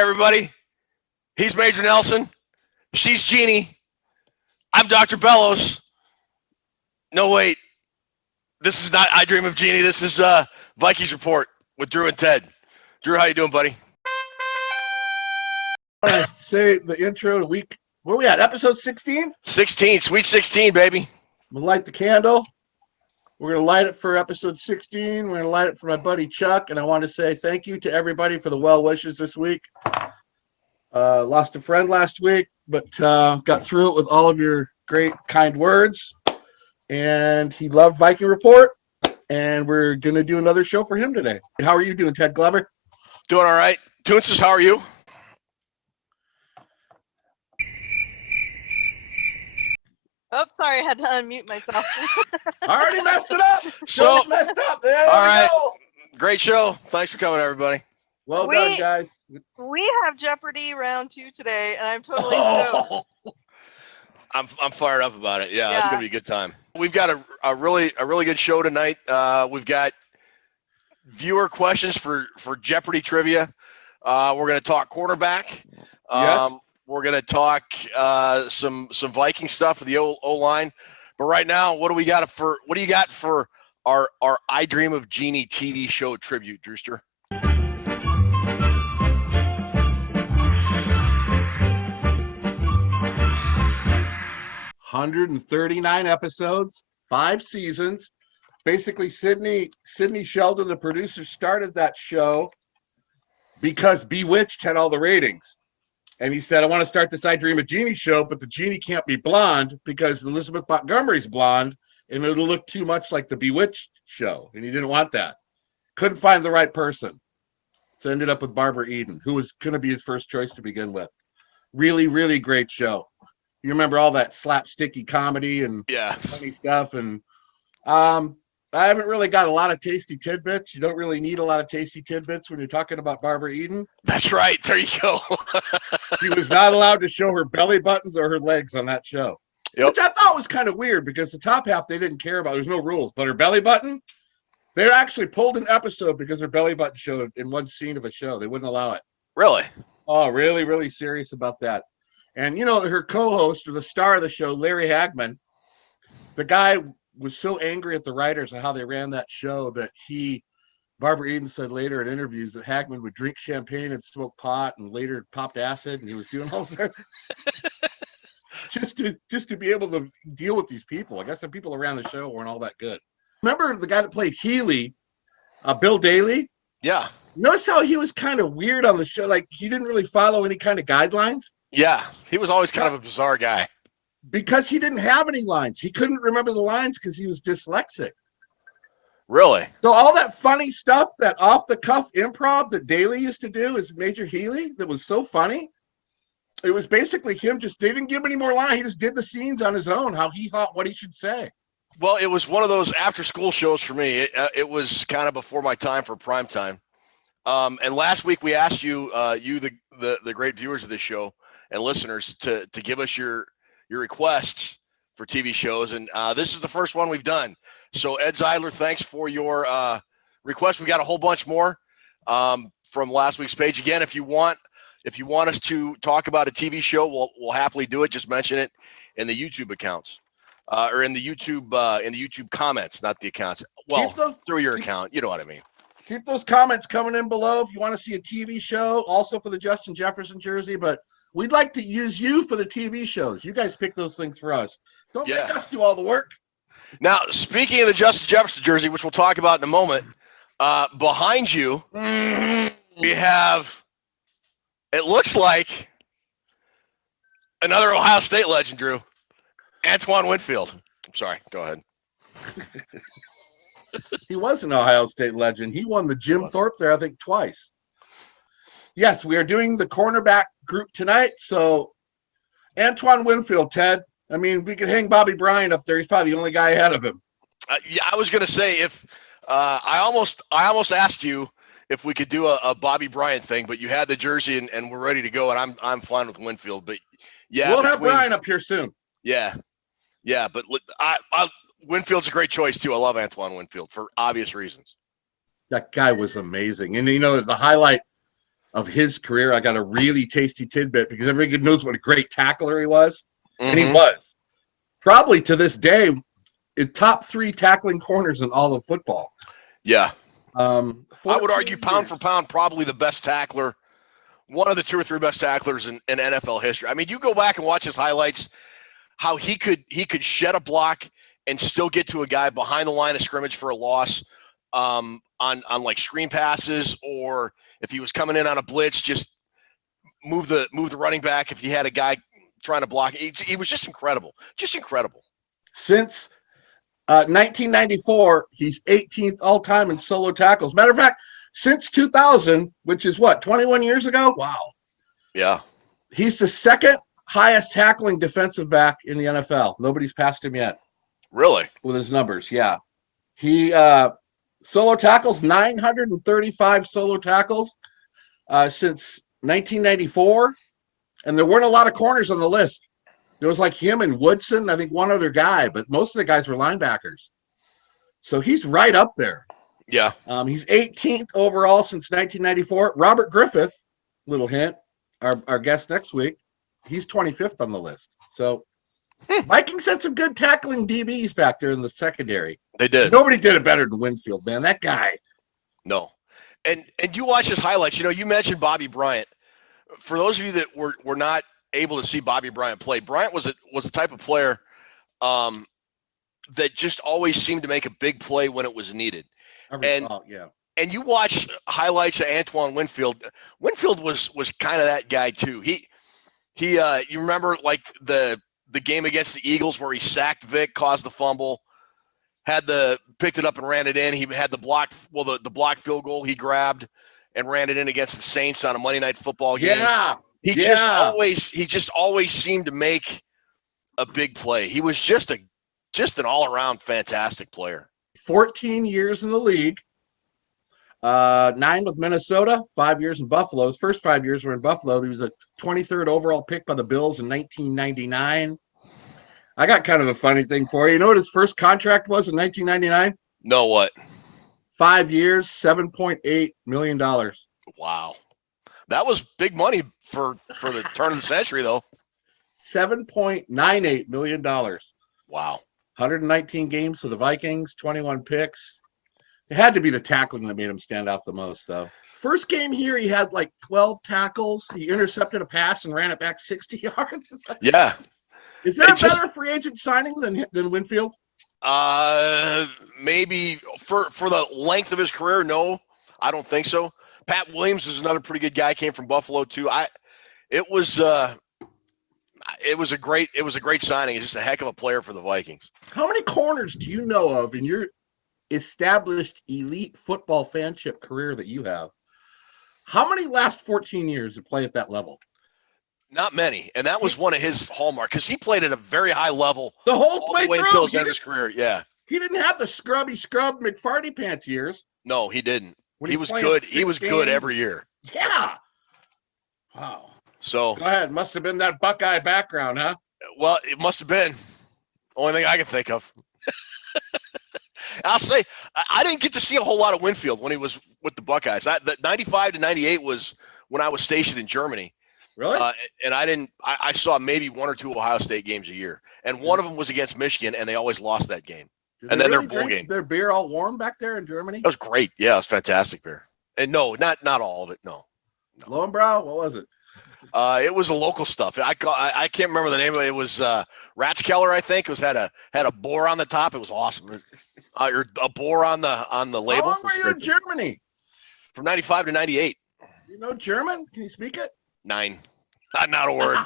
everybody. He's Major Nelson. She's Jeannie. I'm Dr. Bellows. No, wait. This is not I Dream of Jeannie. This is Vikings Report with Drew and Ted. Drew, how you doing, buddy? I say the intro to week. Where are we at? Episode 16? 16. Sweet 16, baby. We'll light the candle. We're going to light it for episode 16. We're going to light it for my buddy Chuck. And I want to say thank you to everybody for the well wishes this week. Lost a friend last week, but got through it with all of your great, kind words. And he loved Viking Report. And we're going to do another show for him today. How are you doing, Ted Glover? Doing all right. Toonces, how are you? Oh, sorry, I had to unmute myself. I already messed it up. So, messed up. There all we right. go. Great show. Thanks for coming, everybody. Well done, guys. We have Jeopardy round 2 today, and I'm totally stoked. I'm fired up about it. Yeah, it's gonna be a good time. We've got a really good show tonight. We've got viewer questions for Jeopardy trivia. We're gonna talk quarterback. Yes. We're gonna talk some Viking stuff for the O-line. But right now, what do you got for our I Dream of Jeannie TV show tribute, Drewster? 139 episodes, 5 seasons. Basically, Sidney Sheldon, the producer, started that show because Bewitched had all the ratings. And he said, I want to start this I Dream of Jeannie show, but the Jeannie can't be blonde because Elizabeth Montgomery's blonde, and it'll look too much like the Bewitched show. And he didn't want that. Couldn't find the right person. So ended up with Barbara Eden, who was going to be his first choice to begin with. Really, really great show. You remember all that slapsticky comedy and funny stuff. And I haven't really got a lot of tasty tidbits. You don't really need a lot of tasty tidbits when you're talking about Barbara Eden. That's right. There you go. She was not allowed to show her belly buttons or her legs on that show. Yep. Which I thought was kind of weird because the top half they didn't care about. There's no rules. But her belly button, they actually pulled an episode because her belly button showed in one scene of a show. They wouldn't allow it. Really? Oh, really, really serious about that. And, you know, her co-host or the star of the show, Larry Hagman, the guy was so angry at the writers of how they ran that show that Barbara Eden said later in interviews that Hagman would drink champagne and smoke pot and later popped acid, and he was doing all that just to be able to deal with these people. I guess the people around the show weren't all that good. Remember the guy that played Healy, Bill Daly? Yeah. Notice how he was kind of weird on the show. Like, he didn't really follow any kind of guidelines. Yeah, he was always kind of a bizarre guy. Because he didn't have any lines. He couldn't remember the lines because he was dyslexic. Really? So all that funny stuff, that off-the-cuff improv that Daly used to do as Major Healy, that was so funny, it was basically him they didn't give him any more lines. He just did the scenes on his own, how he thought what he should say. Well, it was one of those after-school shows for me. It was kind of before my time for prime time. And last week we asked you, the great viewers of this show and listeners, to give us your requests for TV shows, and this is the first one we've done. So Ed Zeidler, thanks for your request. We got a whole bunch more from last week's page. Again, if you want us to talk about a TV show, we'll happily do it. Just mention it in the YouTube accounts or in the YouTube comments, not the accounts. Well, through your account, you know what I mean. Keep those comments coming in below if you want to see a TV show, also for the Justin Jefferson jersey, but we'd like to use you for the TV shows. You guys pick those things for us. Don't make us do all the work. Now, speaking of the Justin Jefferson jersey, which we'll talk about in a moment, behind you, we have, it looks like, another Ohio State legend, Drew. Antoine Winfield. I'm sorry. Go ahead. He was an Ohio State legend. He won the Jim Thorpe there, I think, twice. Yes, we are doing the cornerback group tonight. So Antoine Winfield, Ted. I mean, we could hang Bobby Bryant up there. He's probably the only guy ahead of him. Yeah, I was going to say if I almost asked you if we could do a Bobby Bryant thing, but you had the jersey and we're ready to go, and I'm fine with Winfield. But yeah, we'll have Bryant up here soon. Yeah, but Winfield's a great choice too. I love Antoine Winfield for obvious reasons. That guy was amazing. And, you know, the highlight of his career, I got a really tasty tidbit because everybody knows what a great tackler he was. And he was. Probably to this day, in top 3 tackling corners in all of football. Yeah. I 14 would argue pound for years. pound, probably the best tackler, one of the 2 or 3 best tacklers in NFL history. I mean, you go back and watch his highlights, how he could shed a block and still get to a guy behind the line of scrimmage for a loss, on like screen passes, or if he was coming in on a blitz, just move the running back if he had a guy trying to block. He was just incredible. Just incredible. Since 1994, he's 18th all-time in solo tackles. Matter of fact, since 2000, which is what, 21 years ago? Wow. Yeah. He's the second highest tackling defensive back in the NFL. Nobody's passed him yet. Really? With his numbers, yeah. He solo tackles, 935 solo tackles since 1994. And there weren't a lot of corners on the list. There was like him and Woodson, I think one other guy, but most of the guys were linebackers. So he's right up there. Yeah. He's 18th overall since 1994. Robert Griffith, little hint, our guest next week, he's 25th on the list. So Vikings had some good tackling DBs back there in the secondary. They did. Nobody did it better than Winfield, man. That guy. No. And you watch his highlights. You know, you mentioned Bobby Bryant. For those of you that were not able to see Bobby Bryant play, Bryant was a type of player that just always seemed to make a big play when it was needed. And you watch highlights of Antoine Winfield. Winfield was kind of that guy too. He you remember like the game against the Eagles where he sacked Vic, caused the fumble, picked it up and ran it in. He had the block block field goal he grabbed and ran it in against the Saints on a Monday Night Football game. Yeah. He just always seemed to make a big play. He was just an all-around fantastic player. 14 years in the league. 9 with Minnesota, 5 years in Buffalo. His first 5 years were in Buffalo. He was a 23rd overall pick by the Bills in 1999. I got kind of a funny thing for you. You know what his first contract was in 1999? No, what? 5 years, $7.8 million. Wow. That was big money for the turn of the century, though. $7.98 million. Wow. 119 games for the Vikings, 21 picks. It had to be the tackling that made him stand out the most, though. First game here, he had like 12 tackles. He intercepted a pass and ran it back 60 yards. Yeah. Is there a better free agent signing than Winfield? Maybe for the length of his career, no, I don't think so. Pat Williams is another pretty good guy, came from Buffalo too. It was a great signing. He's just a heck of a player for the Vikings. How many corners do you know of in your established elite football fanship career that you have? How many last 14 years to play at that level? Not many, and that was one of his hallmarks because he played at a very high level the whole way until his end of his career. Yeah, he didn't have the scrub McFarty pants years. No, he didn't. He was good. He was good every year. Yeah. Wow. So go ahead. Must have been that Buckeye background, huh? Well, it must have been. Only thing I can think of. I'll say I didn't get to see a whole lot of Winfield when he was with the Buckeyes. The 95 to 98 was when I was stationed in Germany. Really? And I saw maybe 1 or 2 Ohio State games a year. And one of them was against Michigan, and they always lost that game. And then their bowl game. Their beer all warm back there in Germany? That was great. Yeah, it was fantastic beer. And no, not all of it. No. Lowenbrow? What was it? It was a local stuff. I can't remember the name of it. It was Ratskeller, I think. It had a boar on the top. It was awesome. Or a boar on the label. How long were you in Germany? From 95 to 98. You know German? Can you speak it? 9. Not a word.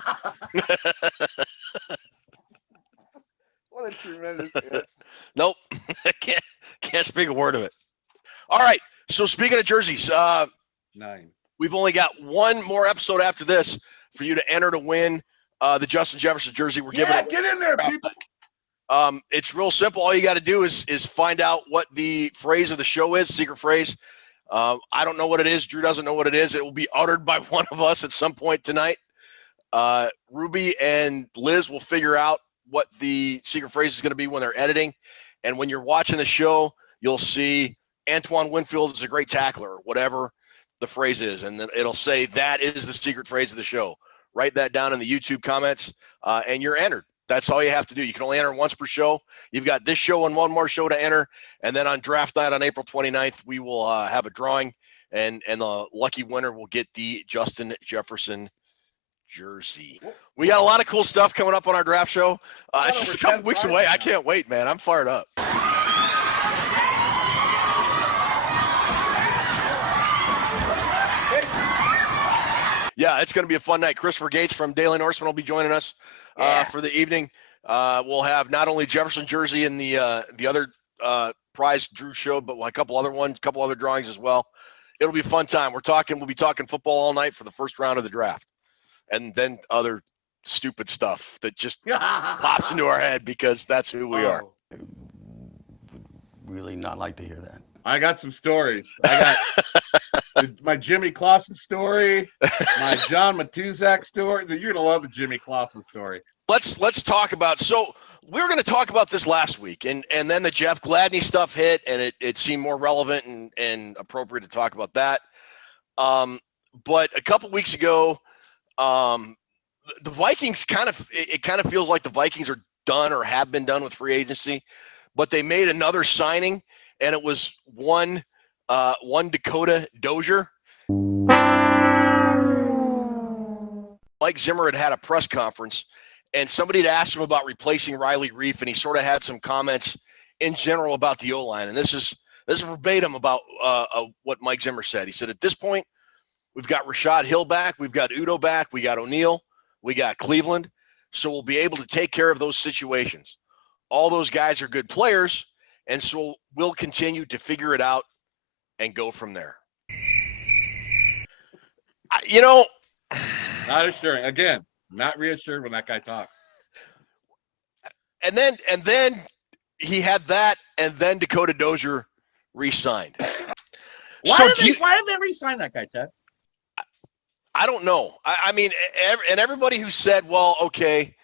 What a tremendous hit. Nope. Can't speak a word of it. All right. So speaking of jerseys, 9. We've only got one more episode after this for you to enter to win the Justin Jefferson jersey. We're giving it. Get in there, people. It's real simple. All you got to do is find out what the phrase of the show is, secret phrase. I don't know what it is. Drew doesn't know what it is. It will be uttered by one of us at some point tonight. Ruby and Liz will figure out what the secret phrase is going to be when they're editing. And when you're watching the show, you'll see Antoine Winfield is a great tackler or whatever the phrase is, and then it'll say that is the secret phrase of the show. Write that down in the YouTube comments, and you're entered. That's all you have to do. You can only enter once per show. You've got this show and one more show to enter, and then on draft night on April 29th, we will have a drawing, and the lucky winner will get the Justin Jefferson jersey. We got a lot of cool stuff coming up on our draft show. It's just a couple weeks away. I can't wait, man. I'm fired up. Yeah, it's going to be a fun night. Christopher Gates from Daily Norseman will be joining us for the evening. We'll have not only Jefferson jersey in the other prize Drew showed, but a couple other drawings as well. It'll be a fun time. We'll be talking football all night for the first round of the draft, and then other stupid stuff that just pops into our head because that's who we are. I would really not like to hear that. I got some stories. I got my Jimmy Clausen story, my John Matuzak story. You're gonna love the Jimmy Clausen story. Let's talk about. So we were going to talk about this last week, and then the Jeff Gladney stuff hit, and it seemed more relevant and appropriate to talk about that. But a couple weeks ago, the Vikings kind of feels like the Vikings are done or have been done with free agency, but they made another signing, and it was one Dakota Dozier. Mike Zimmer had a press conference, and somebody had asked him about replacing Riley Reif, and he sort of had some comments in general about the O-line. And this is verbatim about what Mike Zimmer said. He said, at this point, we've got Rashad Hill back, we've got Udo back, we got O'Neal, we got Cleveland, so we'll be able to take care of those situations. All those guys are good players, and so we'll continue to figure it out and go from there. Not assuring. Again, not reassured when that guy talks. And then he had that, and then Dakota Dozier re-signed. Why did they re-sign that guy, Ted? I don't know. I mean, and everybody who said, well, okay,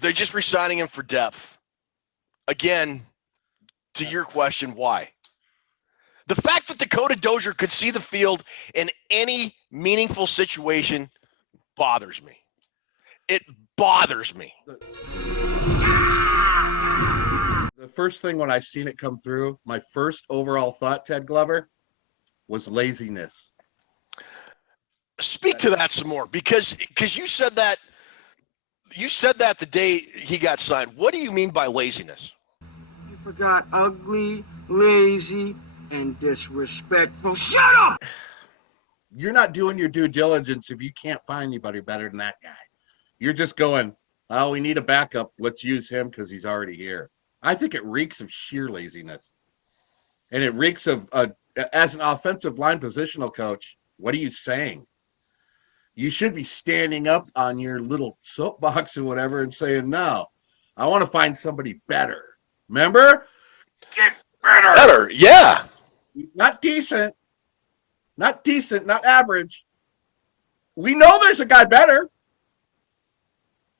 they're just re-signing him for depth. Again, to your question, why? The fact that Dakota Dozier could see the field in any meaningful situation bothers me. It bothers me. The first thing when I seen it come through, my first overall thought, Ted Glover, was laziness. Speak to that some more, because you said that the day he got signed. What do you mean by laziness? You forgot ugly, lazy, and disrespectful. Shut up! You're not doing your due diligence if you can't find anybody better than that guy. You're just going, oh, we need a backup. Let's use him because he's already here. I think it reeks of sheer laziness. And it reeks of, as an offensive line positional coach, what are you saying? You should be standing up on your little soapbox or whatever and saying, no, I want to find somebody better. Remember? Get better. Better, yeah. Not decent, not average. We know there's a guy better,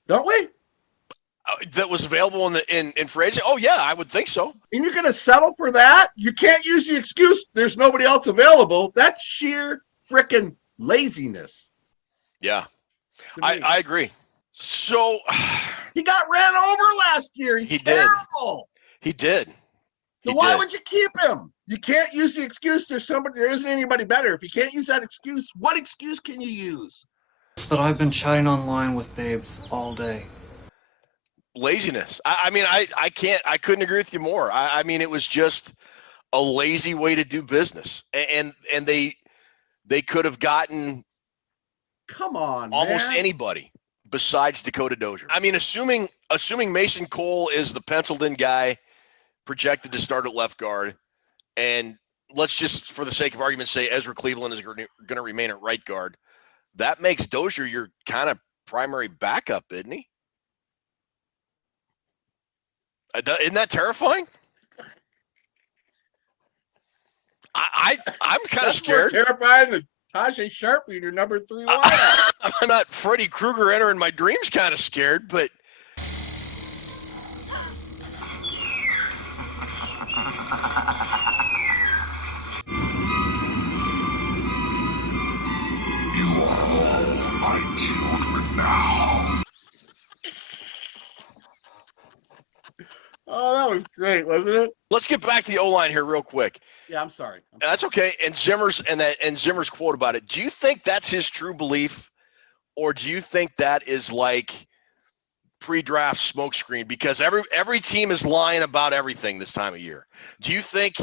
don't we? That was available in free agency? Oh, yeah, I would think so. And you're going to settle for that? You can't use the excuse there's nobody else available. That's sheer freaking laziness. Yeah, I agree. So he got ran over last year. He's terrible. He did. So why would you keep him? You can't use the excuse there isn't anybody better. If you can't use that excuse, what excuse can you use? But I've been chatting online with babes all day. Laziness. I couldn't agree with you more. I mean, it was just a lazy way to do business. And they could have gotten almost anybody besides Dakota Dozier. I mean, assuming Mason Cole is the penciled in guy projected to start at left guard, and let's just, for the sake of argument, say Ezra Cleveland is going to remain at right guard, that makes Dozier your kind of primary backup, isn't he? Isn't that terrifying? I'm kind of scared. More terrifying than Tajay Sharp being your number 3 wideout. I'm not Freddy Krueger entering my dreams kind of scared, but now. Oh, that was great, wasn't it? Let's get back to the O-line here real quick. Yeah, I'm sorry. That's okay. And Zimmer's quote about it. Do you think that's his true belief, or do you think that is like pre-draft smokescreen? Because every team is lying about everything this time of year. Do you think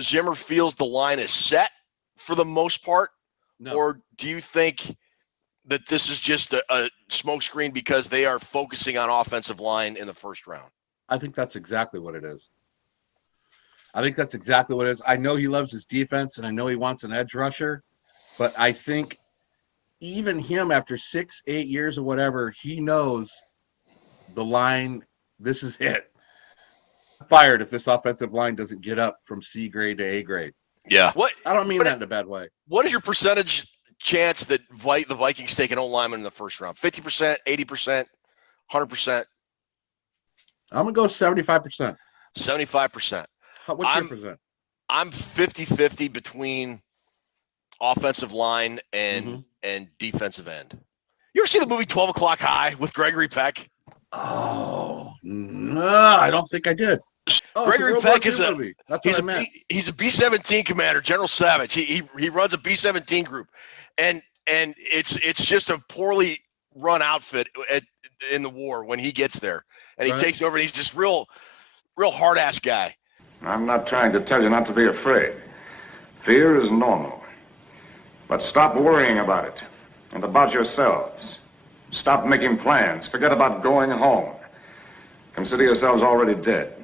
Zimmer feels the line is set for the most part, or do you think that this is just a smokescreen because they are focusing on offensive line in the first round? I think that's exactly what it is. I know he loves his defense, and I know he wants an edge rusher, but I think even him, after 6-8 years or whatever, he knows the line, this is it. Fired if this offensive line doesn't get up from C grade to A grade. Yeah. I don't mean that in a bad way. What is your percentage chance that the Vikings take an O-lineman in the first round? 50%, 80%, 100%? I'm going to go 75%. 75%. What's your percent? I'm 50-50 between offensive line and defensive end. You ever see the movie 12 O'Clock High with Gregory Peck? Oh, no, I don't think I did. Gregory Peck is he's a B-17 commander, General Savage. He runs a B-17 group, and it's just a poorly run outfit in the war when he gets there, and he takes over. And he's just real hard ass guy. I'm not trying to tell you not to be afraid. Fear is normal, but stop worrying about it and about yourselves. Stop making plans. Forget about going home. Consider yourselves already dead.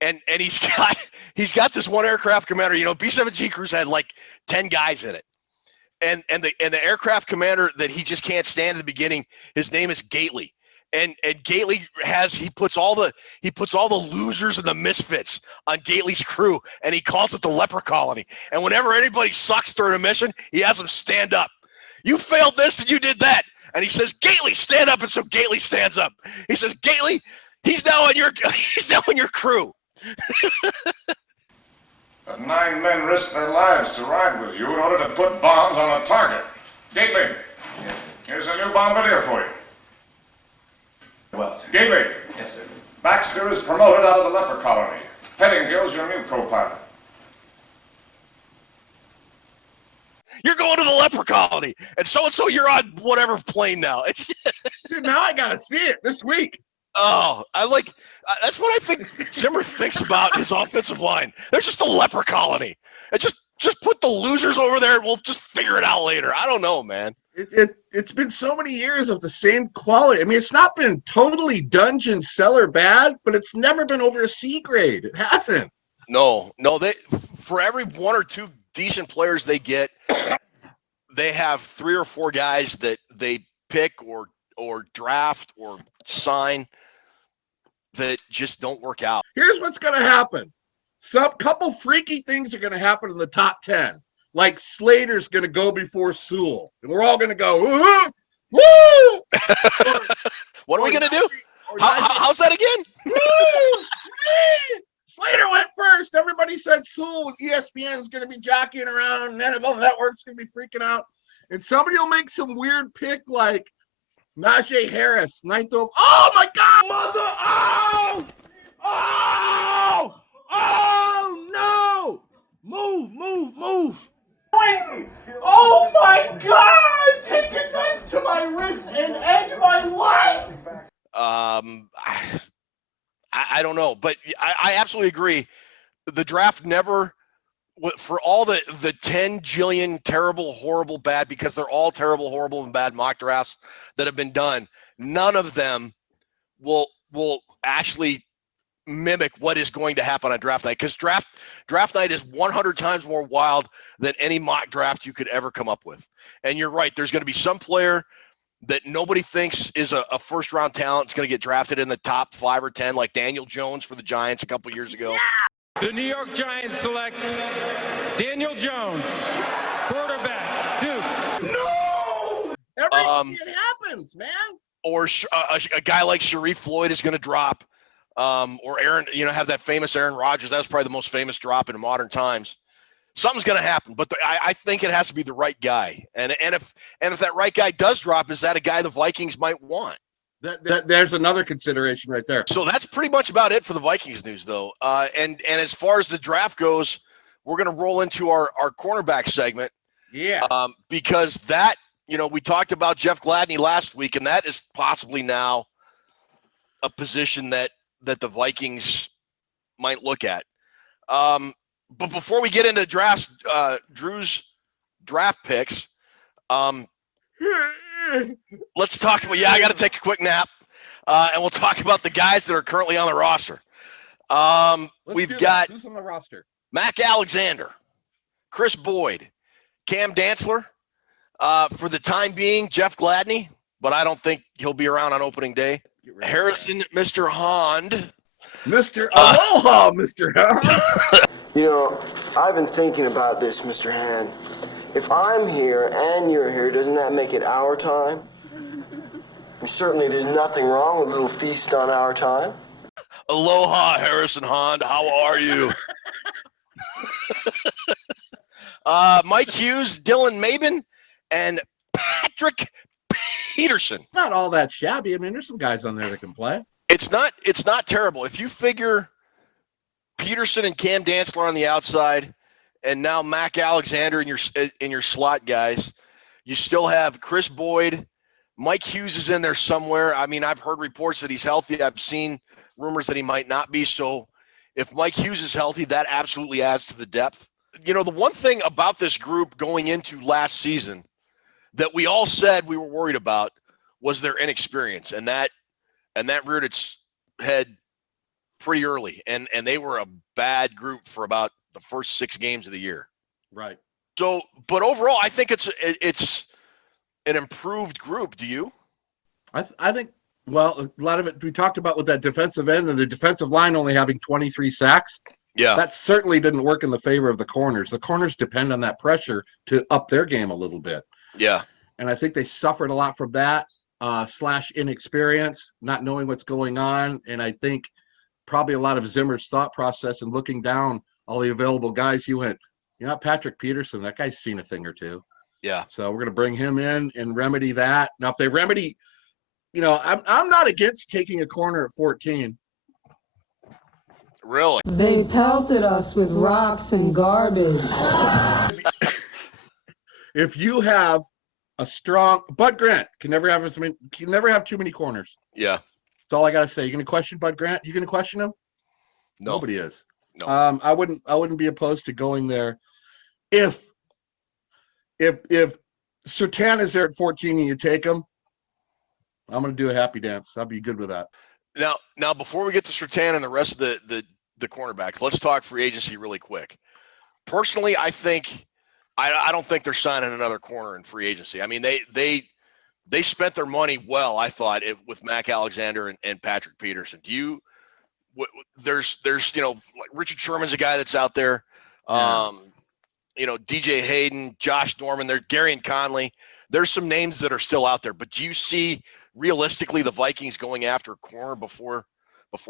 And he's got this one aircraft commander. You know, B-17 crews had like 10 guys in it, and the aircraft commander that he just can't stand at the beginning, his name is Gately, and Gately he puts all the losers and the misfits on Gately's crew, and he calls it the leper colony. And whenever anybody sucks during a mission, he has them stand up. You failed this and you did that, and he says, Gately, stand up. And so Gately stands up. He says, Gately, he's now in your crew. 9 men risked their lives to ride with you in order to put bombs on a target. Gately, here's a new bombardier for you. Well, sir. Gately. Yes, sir. Baxter is promoted out of the leper colony. Pettingill's your new co-pilot. You're going to the leper colony, and so you're on whatever plane now. Dude, now I gotta see it this week. Oh, that's what I think Zimmer thinks about his offensive line. They're just a leper colony. And just put the losers over there and we'll just figure it out later. I don't know, man. It's been so many years of the same quality. I mean, it's not been totally dungeon cellar bad, but it's never been over a C grade. It hasn't. No, they for every 1 or 2 decent players they get, they have 3 or 4 guys that they pick or draft or sign that just don't work out. Here's what's going to happen. Some couple freaky things are going to happen in the top 10. Like Slater's going to go before Sewell. And we're all going to go, woo! What are we going to do? How's that again? Slater went first. Everybody said Sewell. ESPN is going to be jockeying around. And NFL Network's going to be freaking out. And somebody will make some weird pick like Najee Harris, 9th over. Oh, my God! Mother! Oh, no! Move! Oh my God! Take a knife to my wrist and end my life! I don't know, but I absolutely agree. The draft never, for all the 10 jillion terrible, horrible, bad, because they're all terrible, horrible, and bad mock drafts that have been done, none of them will actually mimic what is going to happen on draft night, because draft night is 100 times more wild than any mock draft you could ever come up with. And you're right, there's going to be some player that nobody thinks is a first round talent. It's going to get drafted in the top 5 or 10, like Daniel Jones for the Giants a couple years ago. The New York Giants select Daniel Jones, quarterback, Duke. No! It happens, man. Or a guy like Sharif Floyd is going to drop. Or Aaron, have that famous Aaron Rodgers. That was probably the most famous drop in modern times. something's going to happen. But I think it has to be the right guy. And if that right guy does drop, is that a guy the Vikings might want? There's another consideration right there. So that's pretty much about it for the Vikings news, though. And as far as the draft goes, we're going to roll into our cornerback segment. Yeah. Because that, we talked about Jeff Gladney last week, and that is possibly now a position that the Vikings might look at. But before we get into Drew's draft picks, let's talk about, I got to take a quick nap, and we'll talk about the guys that are currently on the roster. We've got who's on the roster? Mac Alexander, Chris Boyd, Cam Dantzler, for the time being, Jeff Gladney, but I don't think he'll be around on opening day. Harrison, Mr. Hond. Mr. Aloha, Mr. Hond. I've been thinking about this, Mr. Hand. If I'm here and you're here, doesn't that make it our time? Certainly there's nothing wrong with a little feast on our time. Aloha, Harrison Hond. How are you? Mike Hughes, Dylan Mabin, and Patrick Peterson. Not all that shabby. I mean, there's some guys on there that can play. It's not terrible. If you figure Peterson and Cam Dantzler on the outside, and now Mac Alexander in your slot guys, you still have Chris Boyd. Mike Hughes is in there somewhere. I mean, I've heard reports that he's healthy. I've seen rumors that he might not be. So if Mike Hughes is healthy, that absolutely adds to the depth. The one thing about this group going into last season that we all said we were worried about was their inexperience, and that reared its head pretty early, and they were a bad group for about the first 6 games of the year. Right. So, but overall, I think it's an improved group. Do you? I think, well, a lot of it we talked about with that defensive end and the defensive line only having 23 sacks. Yeah. That certainly didn't work in the favor of the corners. The corners depend on that pressure to up their game a little bit. Yeah. And I think they suffered a lot from that, / inexperience, not knowing what's going on. And I think probably a lot of Zimmer's thought process and looking down all the available guys, he went, Patrick Peterson, that guy's seen a thing or two. Yeah. So we're going to bring him in and remedy that. Now, if they remedy, I'm not against taking a corner at 14. Really? They pelted us with rocks and garbage. If you have a strong Bud Grant can never have too many corners. Yeah. That's all I gotta say. You gonna question Bud Grant? You gonna question him? No. Nobody is. No. I wouldn't be opposed to going there if Surtain is there at 14 and you take him. I'm gonna do a happy dance. I'll be good with that. Now, before we get to Surtain and the rest of the cornerbacks, let's talk free agency really quick. Personally, I don't think they're signing another corner in free agency. I mean, they spent their money well, I thought, with Mac Alexander and Patrick Peterson. There's like Richard Sherman's a guy that's out there. Yeah. DJ Hayden, Josh Norman, Gary and Conley. There's some names that are still out there, but do you see realistically the Vikings going after a corner before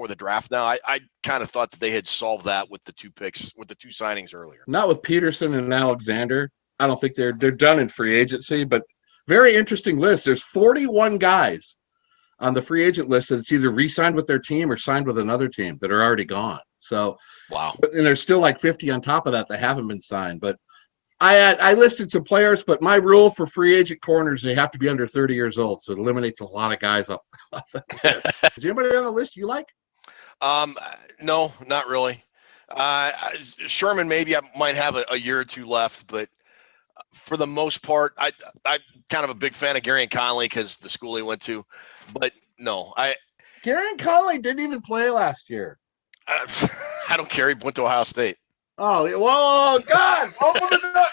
the draft now? I kind of thought that they had solved that with the 2 picks, with the 2 signings earlier. Not with Peterson and Alexander. I don't think they're done in free agency, but very interesting list. There's 41 guys on the free agent list that's either re-signed with their team or signed with another team that are already gone. So, wow. And there's still like 50 on top of that haven't been signed. But I listed some players, but my rule for free agent corners, they have to be under 30 years old. So it eliminates a lot of guys off that list. Is anybody on the list you like? No, not really. Sherman, maybe I might have a year or 2 left, but for the most part, I'm kind of a big fan of Gary and Conley because the school he went to. But no, Gary and Conley didn't even play last year. I don't care. He went to Ohio State. Oh, whoa, God! Open the door.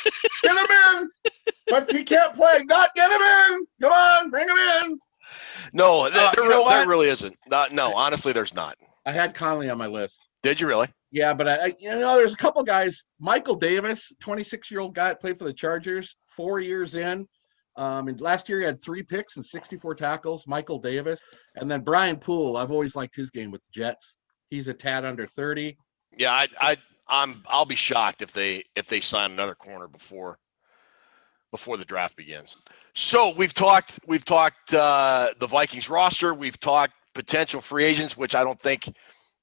Get him in. But he can't play. God, get him in. Come on, bring him in. No, there really isn't. No, honestly, there's not. I had Conley on my list. Did you really? Yeah, but there's a couple guys. Michael Davis, 26-year-old guy, played for the Chargers, 4 years in. And last year he had 3 picks and 64 tackles. Michael Davis, and then Brian Poole. I've always liked his game with the Jets. He's a tad under 30. Yeah, I'll be shocked if they sign another corner before the draft begins. So we've talked the Vikings roster. We've talked potential free agents, which I don't think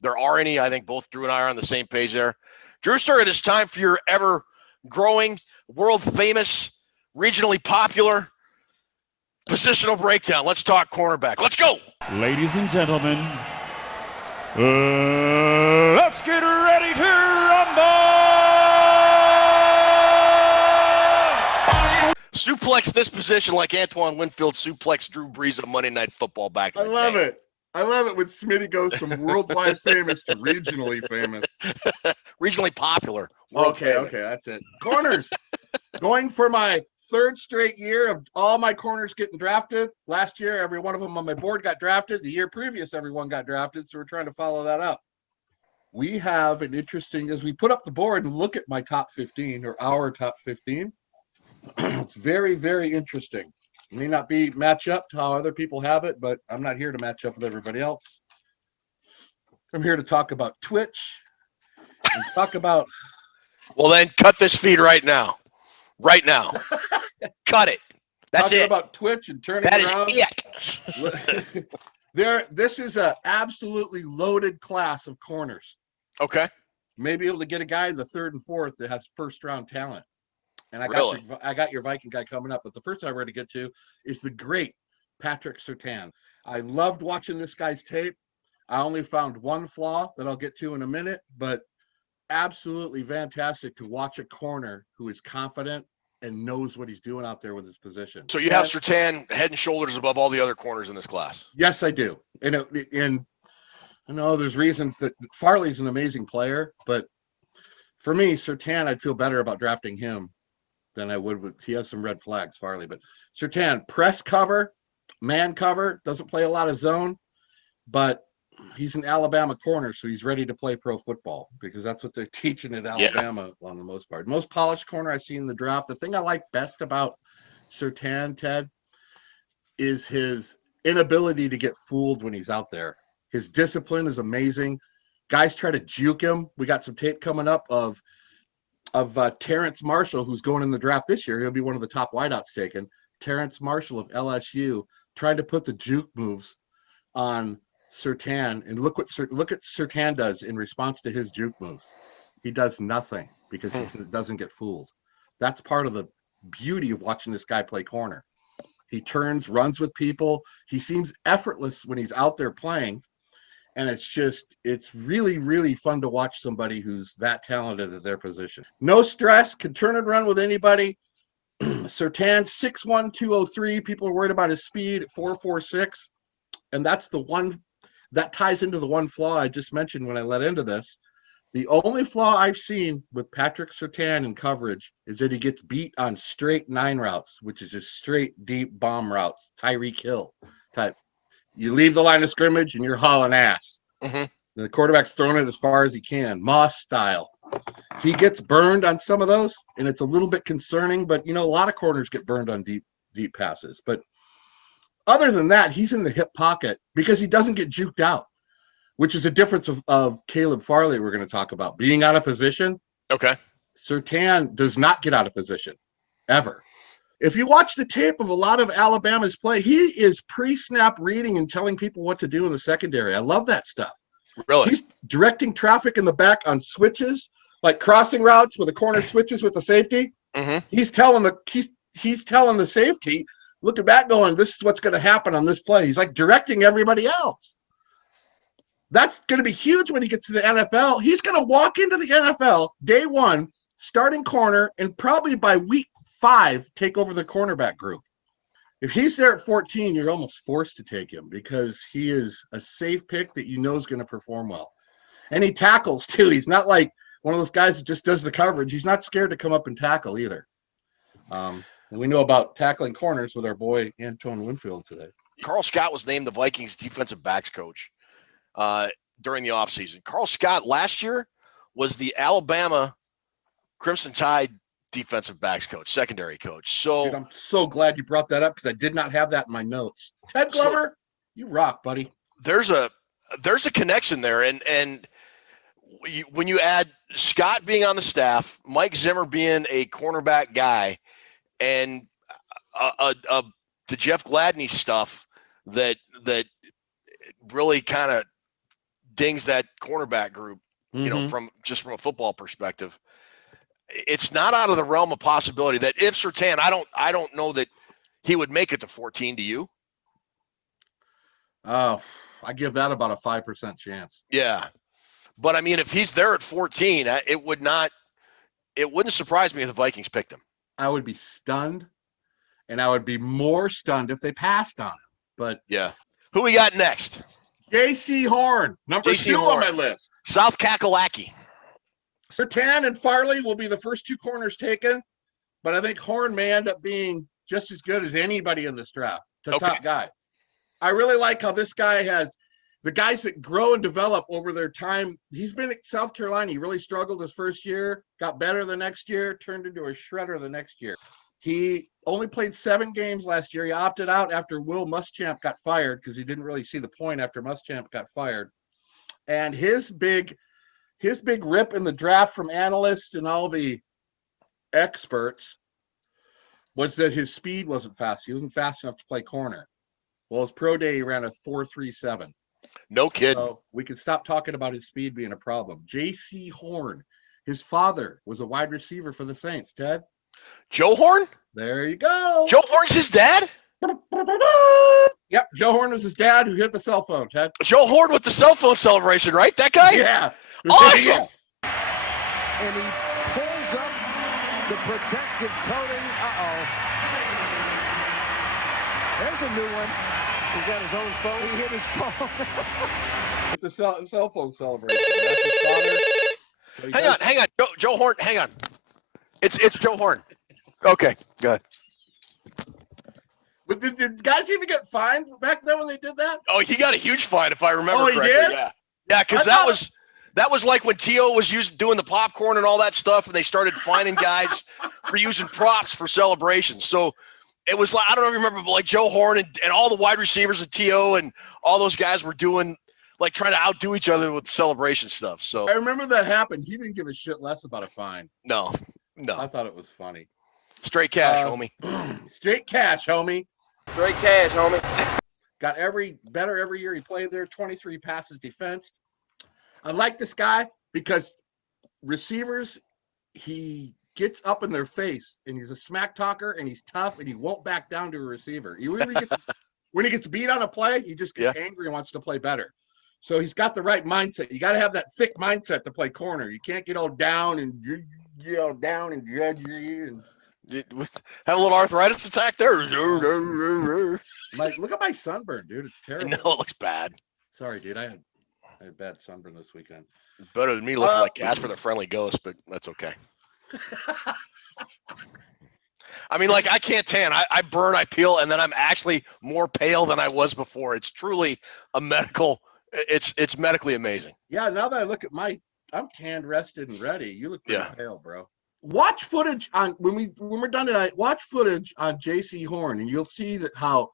there are any. I think both Drew and I are on the same page there. Drewster, it is time for your ever-growing, world-famous, regionally popular positional breakdown. Let's talk cornerback. Let's go. Ladies and gentlemen, let's get ready to rumble! Suplex this position like Antoine Winfield suplex Drew Brees on Monday Night Football back in the day. I love it when Smitty goes from worldwide famous to regionally famous. Regionally popular. Okay, that's it. Corners. Going for my third straight year of all my corners getting drafted. Last year, every one of them on my board got drafted. The year previous, everyone got drafted, so we're trying to follow that up. We have an interesting, as we put up the board and look at my top 15 or our top 15, it's very, very interesting. It may not be match up to how other people have it, but I'm not here to match up with everybody else. I'm here to talk about Twitch and talk about. Well, then cut this feed right now. Right now. Cut it. That's talking it. About Twitch and turning that around. Is it. This is a absolutely loaded class of corners. Okay. Maybe able to get a guy in the third and fourth that has first round talent. And I got your Viking guy coming up, but the first I'm going to get to is the great Patrick Surtain. I loved watching this guy's tape. I only found one flaw that I'll get to in a minute, but absolutely fantastic to watch a corner who is confident and knows what he's doing out there with his position. So you have Surtain head and shoulders above all the other corners in this class. Yes, I do. And I know there's reasons that Farley's an amazing player, but for me, Surtain, I'd feel better about drafting him than I would with, he has some red flags, Farley, but Surtain, press cover, man cover, doesn't play a lot of zone, but he's an Alabama corner, so he's ready to play pro football because that's what they're teaching at Alabama on the most part. Most polished corner I've seen in the draft. The thing I like best about Surtain, Ted, is his inability to get fooled when he's out there. His discipline is amazing. Guys try to juke him. We got some tape coming up of Terrence Marshall, who's going in the draft this year. He'll be one of the top wideouts taken. Terrence Marshall of LSU trying to put the juke moves on Surtain, and look at Surtain does in response to his juke moves. He does nothing because he doesn't get fooled. That's part of the beauty of watching this guy play corner. He turns, runs with people. He seems effortless when he's out there playing. And it's really, really fun to watch somebody who's that talented at their position. No stress, can turn and run with anybody. Surtain, 6'1", 203. People are worried about his speed at 4.46. And that's the one that ties into the one flaw I just mentioned when I led into this. The only flaw I've seen with Patrick Surtain in coverage is that he gets beat on straight 9 routes, which is just straight deep bomb routes, Tyreek Hill type. You leave the line of scrimmage and you're hauling ass. Mm-hmm. The quarterback's throwing it as far as he can, Moss style. He gets burned on some of those, and it's a little bit concerning, but a lot of corners get burned on deep passes. But other than that, he's in the hip pocket because he doesn't get juked out, which is a difference of Caleb Farley we're going to talk about. Being out of position. Okay. Surtain does not get out of position, ever. If you watch the tape of a lot of Alabama's play, he is pre-snap reading and telling people what to do in the secondary. I love that stuff. Really? He's directing traffic in the back on switches, like crossing routes where the corner switches with the safety. Mm-hmm. He's telling the safety, look at that going, this is what's going to happen on this play. He's like directing everybody else. That's going to be huge when he gets to the NFL. He's going to walk into the NFL day one, starting corner, and probably by week 5, take over the cornerback group. If he's there at 14, you're almost forced to take him because he is a safe pick that is going to perform well. And he tackles too. He's not like one of those guys that just does the coverage. He's not scared to come up and tackle either. And we know about tackling corners with our boy Antoine Winfield today. Carl Scott was named the Vikings defensive backs coach during the offseason. Carl Scott last year was the Alabama Crimson Tide defensive backs coach, secondary coach. So dude, I'm so glad you brought that up because I did not have that in my notes. Ted Glover, you rock, buddy. There's a connection there, and when you add Scott being on the staff, Mike Zimmer being a cornerback guy, and the Jeff Gladney stuff that really kind of dings that cornerback group, you know, from a football perspective, it's not out of the realm of possibility that if Surtain, I don't know that he would make it to 14. Do you? Oh, I give that about a 5% chance. Yeah. But I mean, if he's there at 14, it wouldn't surprise me if the Vikings picked him. I would be stunned, and I would be more stunned if they passed on him. But yeah. Who we got next? J.C. Horn, number 2 on my list. South Kakalaki. Surtain and Farley will be the first 2 corners taken, but I think Horn may end up being just as good as anybody in this draft. The top guy. I really like how this guy has the guys that grow and develop over their time. He's been at South Carolina. He really struggled his first year, got better the next year, turned into a shredder the next year. He only played 7 games last year. He opted out after Will Muschamp got fired because he didn't really see the point after Muschamp got fired. And his big rip in the draft from analysts and all the experts was that his speed wasn't fast. He wasn't fast enough to play corner. Well, his pro day, he ran a 4.37. No kidding. So we can stop talking about his speed being a problem. J.C. Horn, his father was a wide receiver for the Saints, Ted. Joe Horn? There you go. Joe Horn's his dad? Yep, Joe Horn was his dad who hit the cell phone, Ted. Joe Horn with the cell phone celebration, right? That guy? Yeah. Awesome. And he pulls up the protective coating. There's a new one. He's got his own phone. He hit his phone. With the cell phone celebration. That's his father. So hang on. Joe Horn, hang on. It's Joe Horn. Okay, good. But did guys even get fined back then when they did that? Oh, he got a huge fine if I remember correctly. Did? Yeah, because that was like when T.O. was doing the popcorn and all that stuff, and they started fining guys for using props for celebrations. So it was like, I don't know if you remember, but like Joe Horn and all the wide receivers at T.O. and all those guys were doing, like, trying to outdo each other with celebration stuff. So I remember that happened. He didn't give a shit less about a fine. No. I thought it was funny. Straight cash, homie. Straight cash, homie. Straight cash, homie. Got better every year he played there. 23 passes defensed. I like this guy because receivers, he gets up in their face and he's a smack talker and he's tough and he won't back down to a receiver. When he gets beat on a play, he just gets angry and wants to play better. So he's got the right mindset. You got to have that thick mindset to play corner. You can't get all down and judgy and have a little arthritis attack there. Like, look at my sunburn, dude. It's terrible. No, it looks bad. Sorry, dude. I had bad sunburn this weekend. Better than me looking like Casper the Friendly Ghost, but that's okay. I mean, like, I can't tan. I burn, I peel, and then I'm actually more pale than I was before. It's truly it's medically amazing. Yeah, now that I look at I'm tanned, rested, and ready. You look pretty pale, bro. Watch footage on when we're done tonight. Watch footage on J.C. Horn, and you'll see that how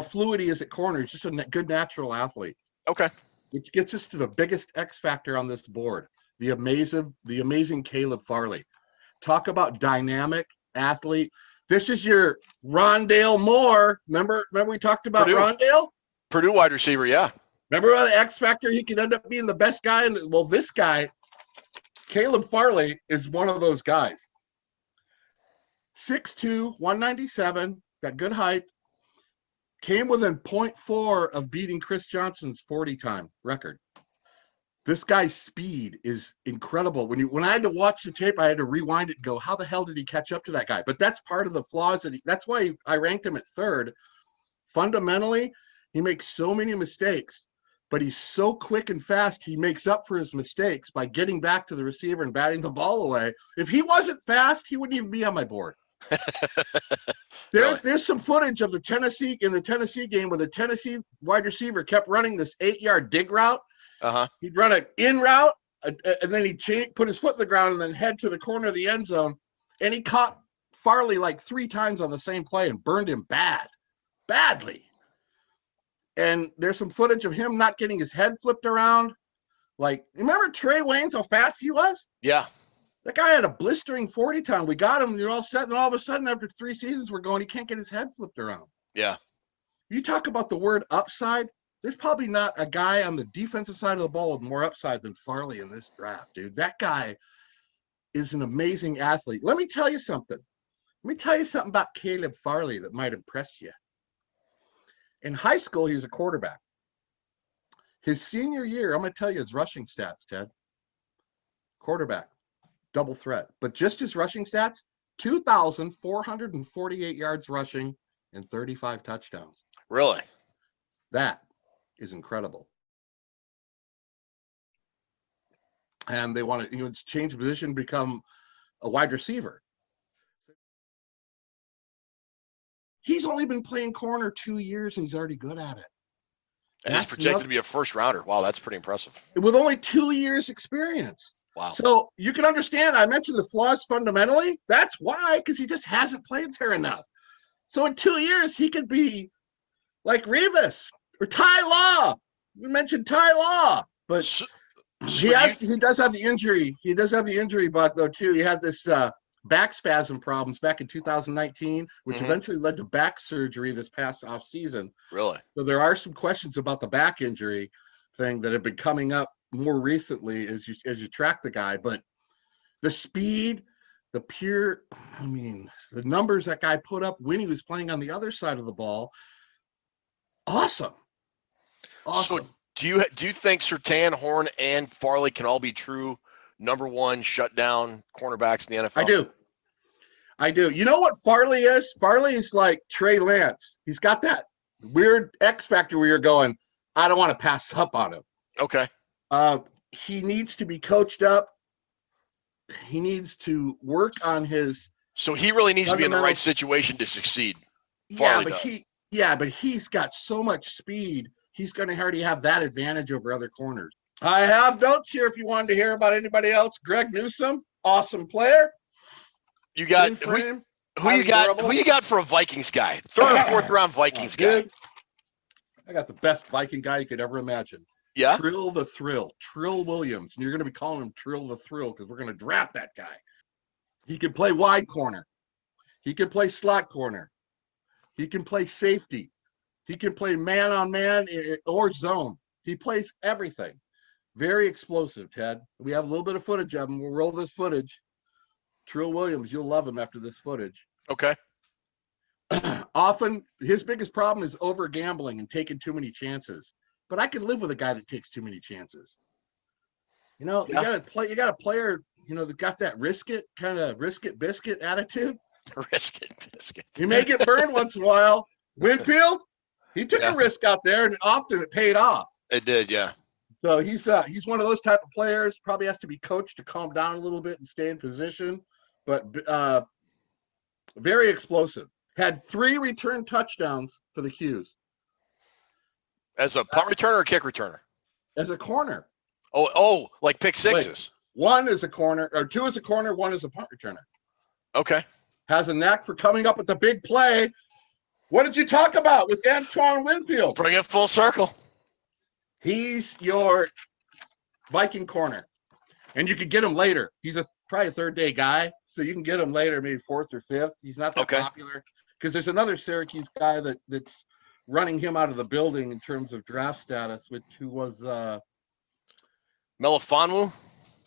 fluid he is at corner. He's just a good natural athlete. Okay. Which gets us to the biggest X factor on this board: the amazing Caleb Farley. Talk about dynamic athlete. This is your Rondale Moore. Remember we talked about Rondale? Purdue wide receiver, yeah. Remember the X factor? He could end up being the best guy. Well, this guy, Caleb Farley, is one of those guys. 6'2", 197, got good height. Came within 0.4 of beating Chris Johnson's 40-time record. This guy's speed is incredible. When I had to watch the tape, I had to rewind it and go, how the hell did he catch up to that guy? But that's part of the flaws that's why I ranked him at 3rd. Fundamentally, he makes so many mistakes, but he's so quick and fast, he makes up for his mistakes by getting back to the receiver and batting the ball away. If he wasn't fast, he wouldn't even be on my board. There's some footage of the Tennessee game where the Tennessee wide receiver kept running this 8-yard dig route. He'd run an in route, and then he'd put his foot in the ground and then head to the corner of the end zone. And he caught Farley like 3 times on the same play and burned him badly. And there's some footage of him not getting his head flipped around. Like, remember Trey Waynes, how fast he was? Yeah. That guy had a blistering 40 time. We got him, you're all set, and all of a sudden, after 3 seasons, we're going, he can't get his head flipped around. Yeah. You talk about the word upside, there's probably not a guy on the defensive side of the ball with more upside than Farley in this draft, dude. That guy is an amazing athlete. Let me tell you something. Let me tell you something about Caleb Farley that might impress you. In high school, he was a quarterback. His senior year, I'm going to tell you his rushing stats, Ted. Quarterback, double threat. But just his rushing stats, 2,448 yards rushing and 35 touchdowns. Really? That is incredible. And they want to change position, become a wide receiver. He's only been playing corner 2 years, and he's already good at it. And he's projected to be a first rounder. Wow, that's pretty impressive. With only 2 years experience. Wow. So you can understand, I mentioned the flaws fundamentally. That's why, because he just hasn't played there enough. So in 2 years, he could be like Revis or Ty Law. We mentioned Ty Law, but he does have the injury. He does have the injury, but though too, he had this back spasm problems back in 2019, which eventually led to back surgery this past off season. Really? So there are some questions about the back injury thing that have been coming up more recently as you track the guy. But the speed, the numbers that guy put up when he was playing on the other side of the ball, awesome. So do you think Surtain, Horn, and Farley can all be true number one shutdown cornerbacks in the NFL? I do. You know what Farley is? Farley is like Trey Lance. He's got that weird X factor where you're going, I don't want to pass up on him. Okay. He needs to be coached up. He needs to work on his. So he really needs to be in the right situation to succeed. But he's got so much speed. He's going to already have that advantage over other corners. I have notes here if you wanted to hear about anybody else. Greg Newsome, awesome player. You got who you got for a Vikings guy? 3rd or 4th round Vikings guy. I got the best Viking guy you could ever imagine. Yeah. Trill the Thrill. Trill Williams. And you're going to be calling him Trill the Thrill because we're going to draft that guy. He can play wide corner. He can play slot corner. He can play safety. He can play man on man or zone. He plays everything. Very explosive, Ted. We have a little bit of footage of him. We'll roll this footage. Trill Williams, you'll love him after this footage. Okay. Often, his biggest problem is over gambling and taking too many chances. But I can live with a guy that takes too many chances. You got a player, that got that risk it biscuit attitude. Risk it biscuit. You may get burned once in a while. Winfield, he took a risk out there, and often it paid off. It did, yeah. So he's one of those type of players. Probably has to be coached to calm down a little bit and stay in position. But very explosive. Had 3 return touchdowns for the Qs. As a punt returner or kick returner? As a corner. Oh, like pick sixes. 1 is a corner, or 2 is a corner, 1 is a punt returner. Okay. Has a knack for coming up with the big play. What did you talk about with Antoine Winfield? Bring it full circle. He's your Viking corner. And you could get him later. He's probably a 3rd-day guy, so you can get him later, maybe 4th or 5th. He's not that popular. Because there's another Syracuse guy that's running him out of the building in terms of draft status, who was Melifonwu?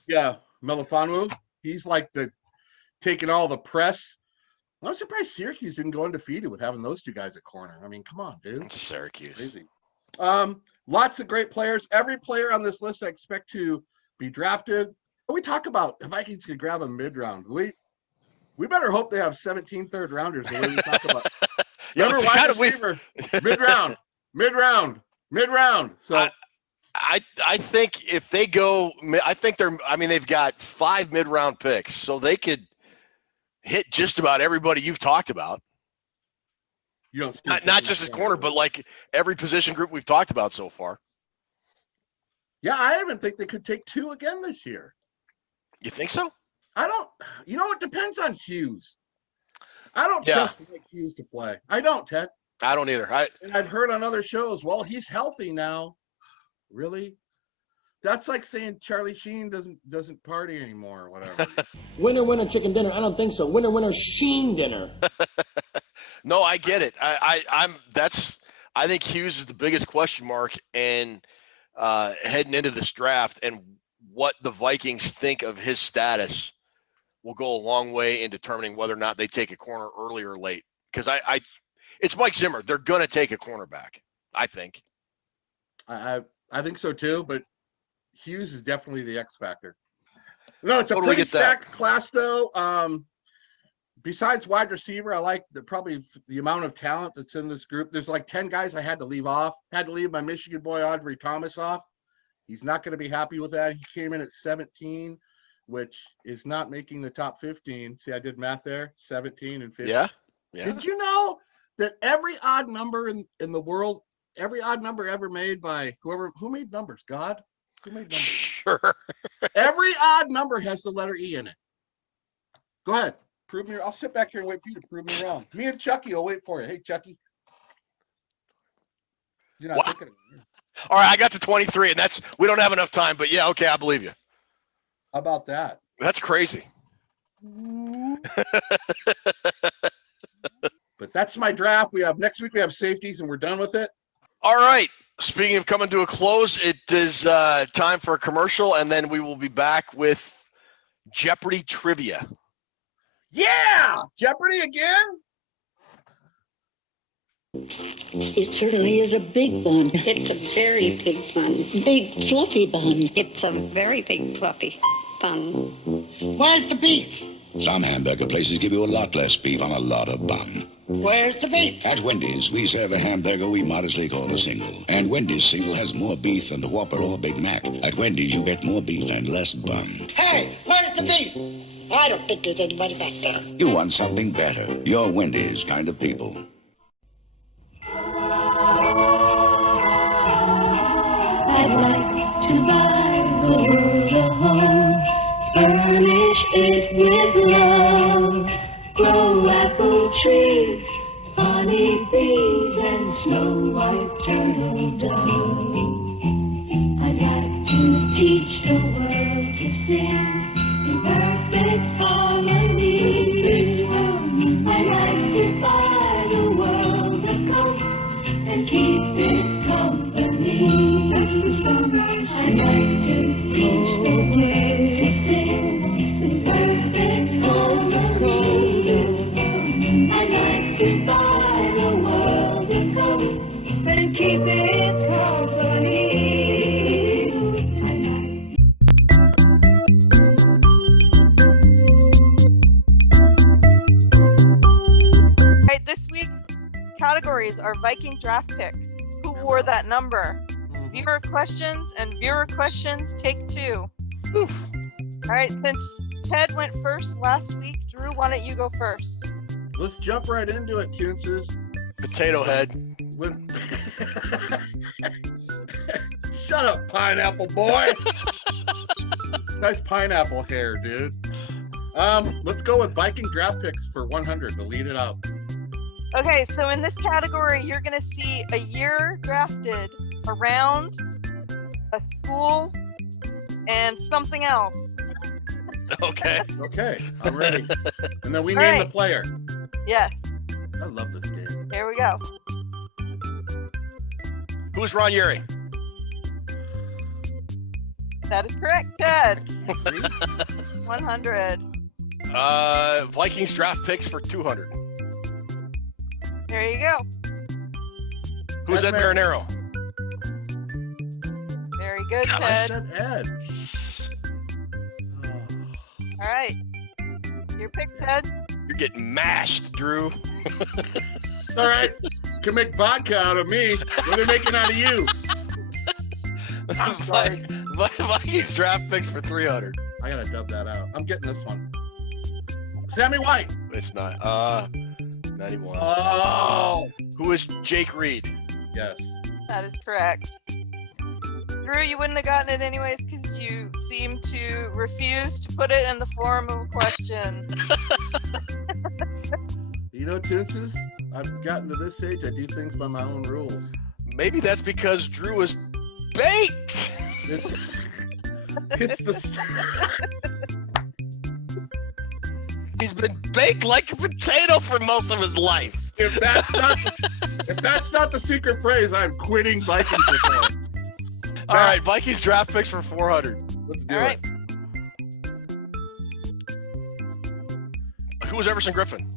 Yeah, Melifonwu. He's like taking all the press. I'm surprised Syracuse didn't go undefeated with having those 2 guys at corner. I mean, come on, dude. Syracuse. Crazy. Lots of great players. Every player on this list I expect to be drafted. We talk about the Vikings could grab a mid-round. We better hope they have 17 third-rounders. The way we talk about. Remember wide receiver, mid-round. So I think if they go, they've got 5 mid-round picks, so they could hit just about everybody you've talked about. You don't not just as corner, but like every position group we've talked about so far. Yeah, I even think they could take 2 again this year. You think so? I don't. It depends on Hughes. I don't trust Mike Hughes to play. I don't, Ted. I don't either. And I've heard on other shows, well, he's healthy now. Really? That's like saying Charlie Sheen doesn't party anymore or whatever. Winner, winner, chicken dinner. I don't think so. Winner, winner, Sheen dinner. No, I get it. I think Hughes is the biggest question mark and heading into this draft, and what the Vikings think of his status will go a long way in determining whether or not they take a corner early or late. Because it's Mike Zimmer. They're going to take a cornerback, I think. I think so too, but Hughes is definitely the X factor. No, it's a Totally pretty get that. stacked class though. Besides wide receiver, I like probably the amount of talent that's in this group. There's like 10 guys I had to leave off. Had to leave my Michigan boy Audrey Thomas off. He's not going to be happy with that. He came in at 17, which is not making the top 15. See, I did math there. 17 and 15. Yeah. Did you know that every odd number in the world, every odd number ever made by who made numbers? God? Who made numbers? Sure. Every odd number has the letter E in it. Go ahead. Prove me. I'll sit back here and wait for you to prove me wrong. Me and Chucky will wait for you. Hey, Chucky. You're not thinking of it. All right, I got to 23, and we don't have enough time, but yeah, okay, I believe you. How about that? That's crazy. But that's my draft. Next week we have safeties, and we're done with it. All right. Speaking of coming to a close, it is time for a commercial, and then we will be back with Jeopardy trivia. Yeah! Jeopardy again? It certainly is a big bun. It's a very big bun. Big, fluffy bun. It's a very big, fluffy bun. Where's the beef? Some hamburger places give you a lot less beef on a lot of bun. Where's the beef? At Wendy's, we serve a hamburger we modestly call a single. And Wendy's single has more beef than the Whopper or Big Mac. At Wendy's, you get more beef and less bun. Hey, where's the beef? I don't think there's anybody back there. You want something better. You're Wendy's kind of people. I'd like to buy the world a home, furnish it with love, grow apple trees, honey bees, and snow white turtle doves. I'd like to teach the world to sing in perfect harmony. I'd like to buy the world a coat and keep it company. That's the song I'd like to teach the world to sing in perfect harmony. I'd like to buy the world a coat and keep it company. Right, this week's categories are Viking draft picks. Who wore that number? Viewer questions and viewer questions take 2. All right, since Ted went first last week, Drew, why don't you go first? Let's jump right into it, Tunces. Potato head. Shut up, pineapple boy. Nice pineapple hair, dude. Let's go with Viking draft picks for 100 to lead it out. Okay, so in this category, you're going to see a year drafted, around, a school, and something else. Okay. Okay, I'm ready. And then we All name right. the player. Yes. I love this game. Here we go. Who's Ron Yeri? That is correct, Ted. 100. Vikings draft picks for 200. There you go. Who's Ed Marinero? Very good, I Ted. said Ed. All right. Your pick, Ted. You're getting mashed, Drew. All right. Can make vodka out of me. What are they making out of you? I'm sorry. Vikings draft picks for 300. I gotta dub that out. I'm getting this one. Sammy White. It's not. 91. Oh. Who is Jake Reed? Yes. That is correct. Drew, you wouldn't have gotten it anyways because you seem to refuse to put it in the form of a question. You know, Tunces, I've gotten to this age, I do things by my own rules. Maybe that's because Drew is baked. It's the. He's been baked like a potato for most of his life. If that's not the secret phrase, I'm quitting Vikings report. All right, Vikings draft picks for 400. Let's do All it. right. Who was Everson Griffin?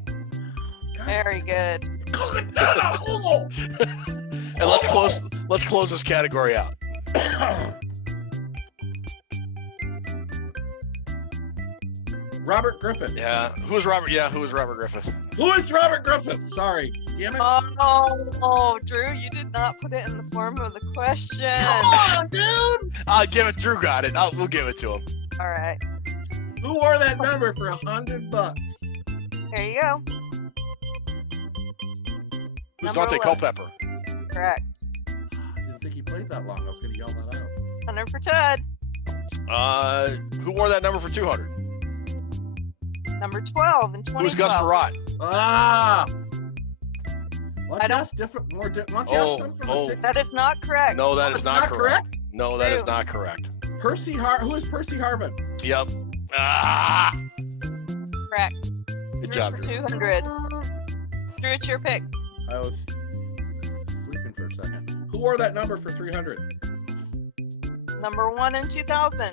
Very good. And let's close this category out. Robert Griffith. Yeah. Who was Robert Griffith? Who is Robert Griffith? Sorry. Damn it. Oh, Drew, you did not put it in the form of the question. Come on, dude. I'll give it. Drew got it. We'll give it to him. All right. Who wore that number for $100? Here you go. Who's Number Dante 11. Culpepper? Correct. I didn't think he played that long. I was going to yell that out. 100 for Ted. Who wore that number for 200? Number 12 and 20. Who's Gus Farrat? Ah. Why I don't you don't- ask different, more? Why don't you ask some from the six? That is not correct. No, that is That's not not correct. No, that is Ew. not correct. Who is Percy Harvin? Yep. Ah. Correct. Good Drew job, for Drew. 200. Drew, it's your pick. I was sleeping for a second. Who wore that number for 300? Number 1 in 2000.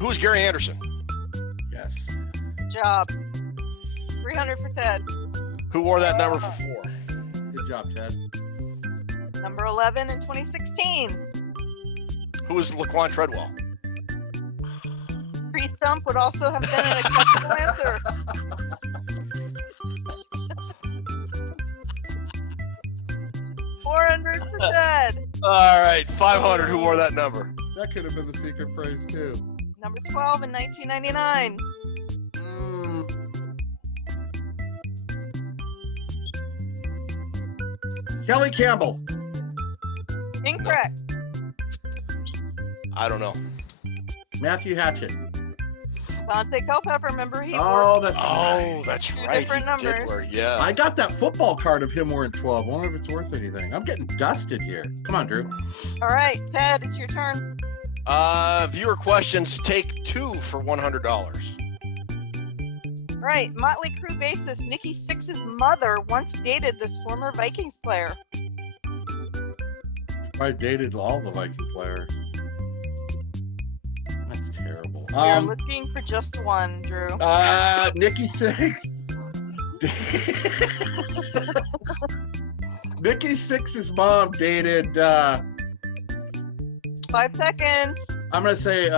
Who's Gary Anderson? Yes. Job. 300 for Ted. Who wore that number for 4? Good job, Ted. Number 11 in 2016. Who was Laquan Treadwell? Pre-stump would also have been an acceptable answer. $400 for Ted. All right, 500. Who wore that number? That could have been the secret phrase, too. Number 12 in 1999. Kelly Campbell. Incorrect. I don't know. Matthew Hatchett. Dante Culpepper, remember he Oh, wore that's Oh, that's two right. different He did numbers. wear, yeah. I got that football card of him wearing 12. I wonder if it's worth anything. I'm getting dusted here. Come on, Drew. All right, Ted, it's your turn. Viewer questions, take 2 for $100. All right, Motley Crue bassist Nikki Sixx's mother once dated this former Vikings player. I dated all the Viking players. That's terrible. You're looking for just one, Drew. Nikki Sixx. Nikki Sixx's mom dated, 5 seconds. I'm going to say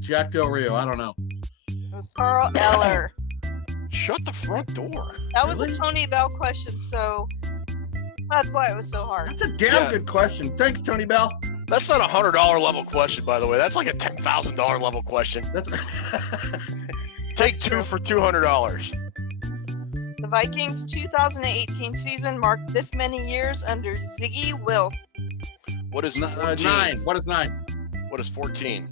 Jack Del Rio. I don't know. It was Carl Eller. Shut the front door. That was Really? a Tony Bell question, so that's why it was so hard. That's a damn good question. Thanks, Tony Bell. That's not a $100 level question, by the way. That's like a $10,000 level question. That's Take 2 for $200. The Vikings' 2018 season marked this many years under Ziggy Wilf. What is 14? 9. What is 9? What is 14?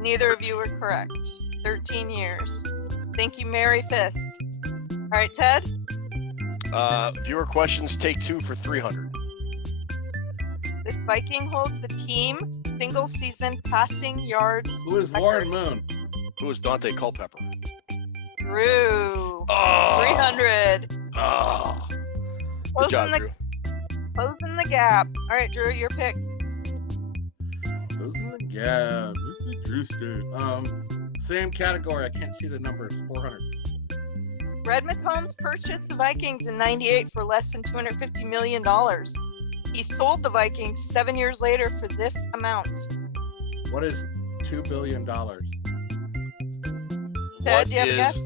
Neither of you were correct. 13 years. Thank you, Mary Fisk. All right, Ted. Viewer questions, take 2 for 300. This Viking holds the team single season passing yards. Who is Warren Moon? Who is Dante Culpepper? Drew. Oh. 300. Oh. Good job, Drew. Closing the gap. All right, Drew, your pick. Closing the gap. This is Drewster. Same category. I can't see the numbers. 400. Red McCombs purchased the Vikings in '98 for less than $250 million. He sold the Vikings 7 years later for this amount. What is $2 billion? Ted, do you have a guess?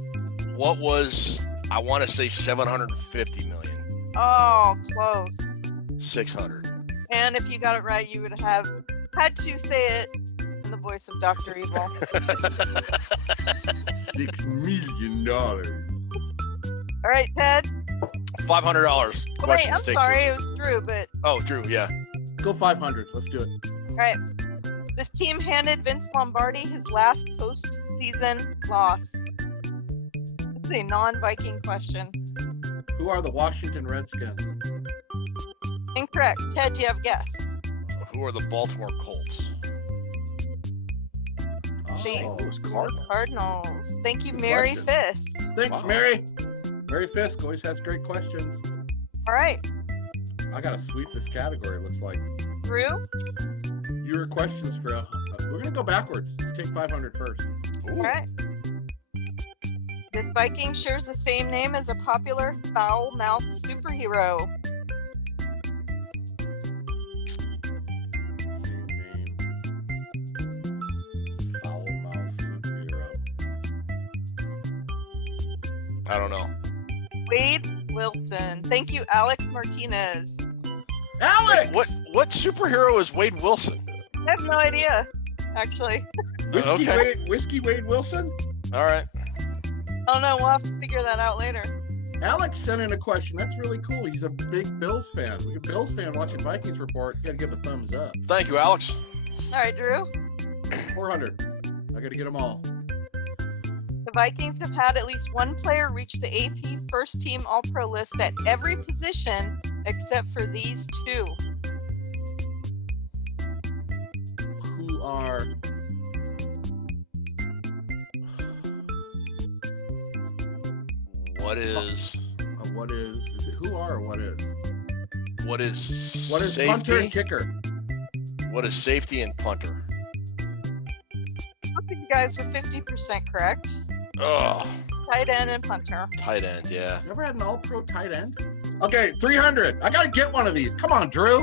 What was, I want to say 750 million. Oh, close. 600. And if you got it right, you would have had to say it in the voice of Dr. Evil. $6 million. All right, Ted. $500. Oh, wait, Questions, I'm take sorry, 2. it was Drew, but Oh, Drew, yeah. Go 500. Let's do it. all right. This team handed Vince Lombardi his last postseason loss. This is a non-Viking question. Who are the Washington Redskins? Incorrect. Ted, do you have a guess? Who are the Baltimore Colts? The Cardinals. Cardinals. Thank you, Good Mary question. Fisk. Thanks, Mary. Mary Fisk always has great questions. All right. I gotta sweep this category. It looks like Drew? your questions for. We're gonna go backwards. Let's take 500 first. All right. This Viking shares the same name as a popular foul-mouthed superhero. I don't know. Wade Wilson. Thank you, Alex Martinez. Alex! What superhero is Wade Wilson? I have no idea, actually. Whiskey Wade Wilson? All right. Oh no, we'll have to figure that out later. Alex sent in a question. That's really cool. He's a big Bills fan. A Bills fan watching Vikings Report. You gotta give a thumbs up. Thank you, Alex. All right, Drew. 400. I gotta get them all. The Vikings have had at least one player reach the AP First Team All-Pro list at every position except for these two. Who are... What is it who are or what is? What is safety? Punter and kicker? What is safety and punter? I think you guys were 50% correct. Oh. Tight end and punter. Tight end, yeah. Never had an all-pro tight end? Okay, 300. I gotta get one of these. Come on, Drew.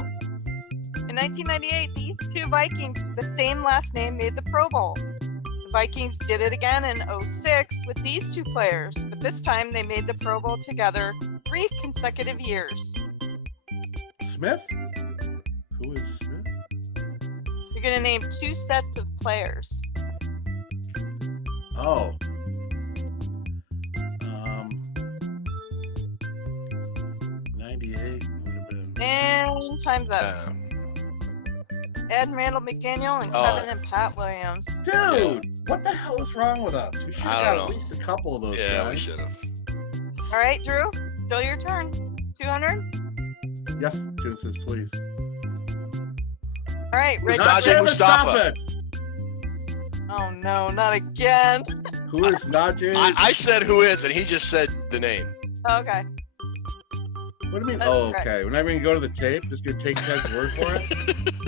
In 1998, these two Vikings with the same last name made the Pro Bowl. The Vikings did it again in 2006 with these two players, but this time they made the Pro Bowl together 3 consecutive years. Smith? Who is Smith? You're going to name 2 sets of players. Oh. 98 would have been. And time's up. Ed Randall McDaniel and Kevin and Pat Williams. Dude, what the hell is wrong with us? We should have got at least a couple of those guys. Yeah, we should have. All right, Drew, still your turn. 200? Yes, Genesis, please. All right, Reggie. Najee Mustafa. Oh no, not again. Who is Najee? I said who is, and he just said the name. Okay. What do you mean? That's okay. correct. We're not even gonna go to the tape. Just gonna take Ted's word for it.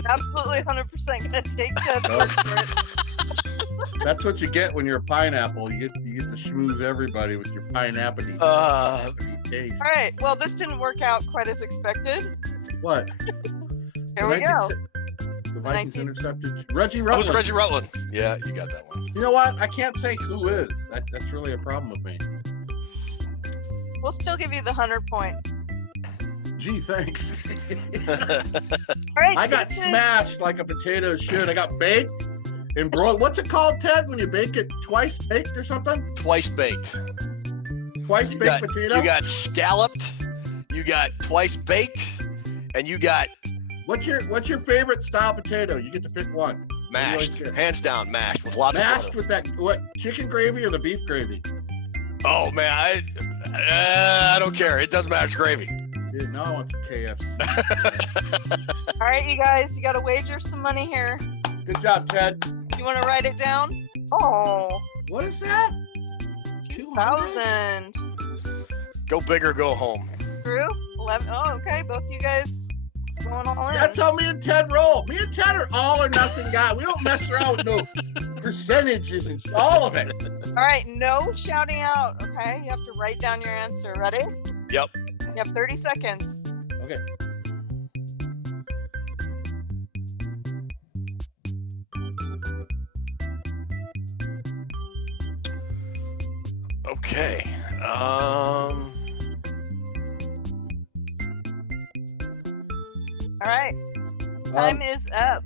Absolutely 100% gonna take Ted's word for it. That's what you get when you're a pineapple. You get to schmooze everybody with your pineapple. All right. Well, this didn't work out quite as expected. What? Here we go. The Vikings intercepted Reggie Rutland. Oh, it was Reggie Rutland. Yeah, you got that one. You know what? I can't say who is. That's really a problem with me. We'll still give you the 100 points. Gee, thanks. All right, I got smashed like a potato should. I got baked and broiled. What's it called, Ted, when you bake it twice baked or something? Twice baked. Twice baked potato? You got scalloped, you got twice baked, and you got... What's your favorite style potato? You get to pick one. Mashed. Hands down, mashed with lots of butter. Mashed with that, what, chicken gravy or the beef gravy? Oh, man, I don't care. It doesn't matter. It's gravy. Dude, no, I want the KFC. All right, you guys, you got to wager some money here. Good job, Ted. You want to write it down? Oh. What is that? 2,000. Go big or go home. Drew? 11. Oh, okay. Both you guys going all in. That's how me and Ted roll. Me and Ted are all or nothing guy. We don't mess around with no percentages and all of it. All right, no shouting out, okay? You have to write down your answer. Ready? Yep. You have 30 seconds. Okay. Okay. All right. Time is up.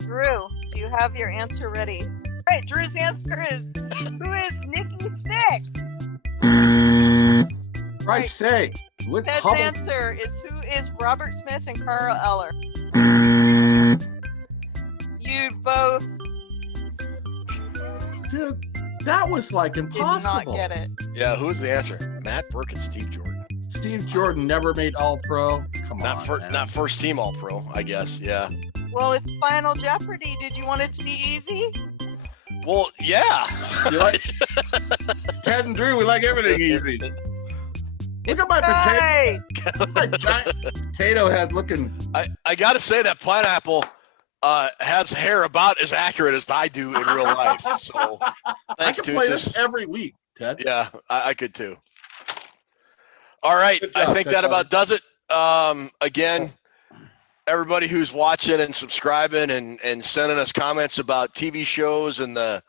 Drew, do you have your answer ready? All right, Drew's answer is, who is Nikki Six? Christ's sake. Ted's answer is, who is Robert Smith and Carl Eller? You both Dude, that was like did impossible. not get it. Yeah, who's the answer? Matt Burke and Steve Jordan. Steve Jordan never made All-Pro? Come Not on, man. not first team All-Pro, I guess. Yeah. Well, it's Final Jeopardy. Did you want it to be easy? Well, yeah. You like Ted and Drew? We like everything easy. Look at my potato. My giant potato head looking. I got to say that pineapple has hair about as accurate as I do in real life. So thanks, I can play Toots. this every week, Ted. Yeah, I could too. All right, Job, I think that about does it. Again, Oh. everybody who's watching and subscribing and sending us comments about TV shows and the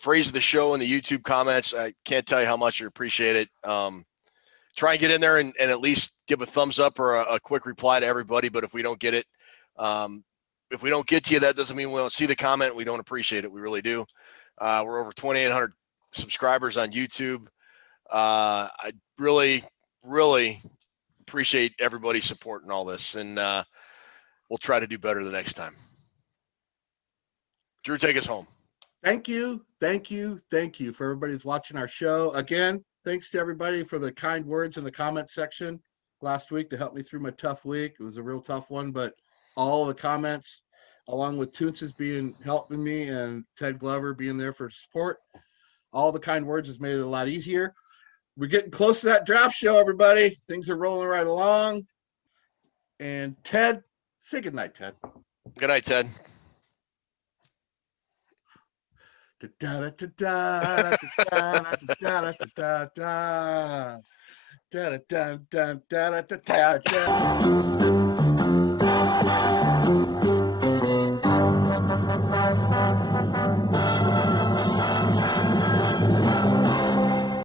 phrase of the show in the YouTube comments, I can't tell you how much I appreciate it. Try and get in there and at least give a thumbs up or a quick reply to everybody. But if we don't get it, if we don't get to you, that doesn't mean we don't see the comment. We don't appreciate it. We really do. We're over 2,800 subscribers on YouTube. I really, really appreciate everybody's support and all this. And we'll try to do better the next time. Drew, take us home. Thank you for everybody who's watching our show. Again, thanks to everybody for the kind words in the comment section last week to help me through my tough week. It was a real tough one, but all the comments, along with Toonces helping me and Ted Glover being there for support, all the kind words has made it a lot easier. We're getting close to that draft show, everybody. Things are rolling right along. And Ted, say goodnight, Ted. Good night, Ted. Da da da da da da da da da da da da da da da da.